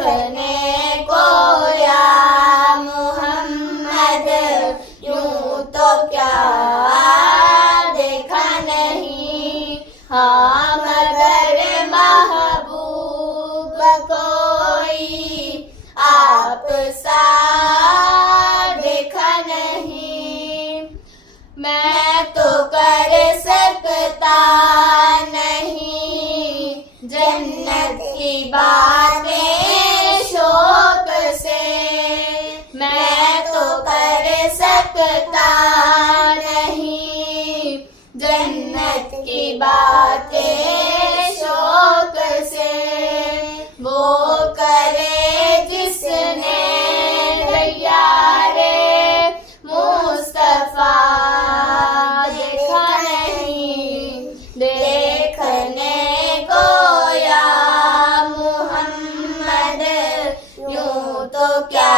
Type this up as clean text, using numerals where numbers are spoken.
देखने को या मोहम्मद, यूं तो क्या देखा नहीं, हाँ मगर महबूब कोई आप सा देखा नहीं। मैं तो कर सकता नहीं जन्नत की बातें शौक से, मैं तो कर सकता नहीं जन्नत की बातें शौक से। वो करे जिसने यारे मुस्तफा देखा नहीं, देखने को या मोहम्मद, यूं तो क्या